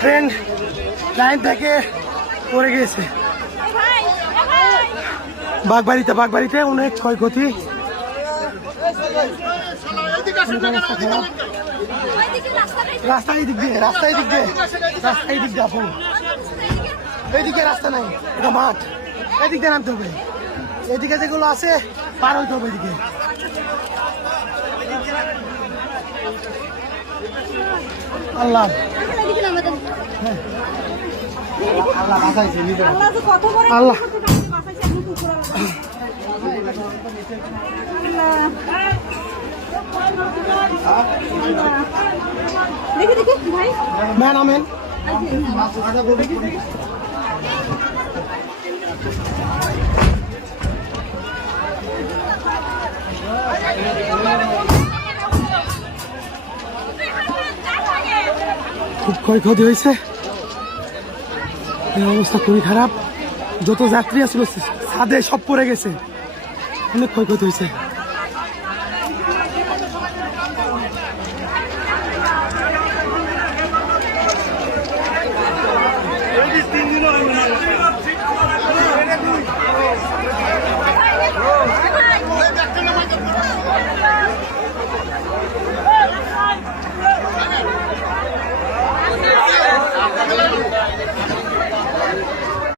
Train line থেকে পড়ে গিয়েছে। বাগবাড়িতে অনেক ক্ষয়ক্ষতি। রাস্তা এই দিক দিয়ে আপু, এইদিকে রাস্তা নাই, এটা মাঠ, এদিক দিয়ে নামতে হবে। এদিকে যেগুলো আছে পার হইতে হবে এদিকে। আল্লাহ আল্লাহ ম্যান আমেন। খুব ক্ষয়ক্ষতি হয়েছে, অবস্থা খুবই খারাপ। যত যাত্রী আসলে ছাদে সব পড়ে গেছে, অনেক ক্ষয়ক্ষতি হয়েছে।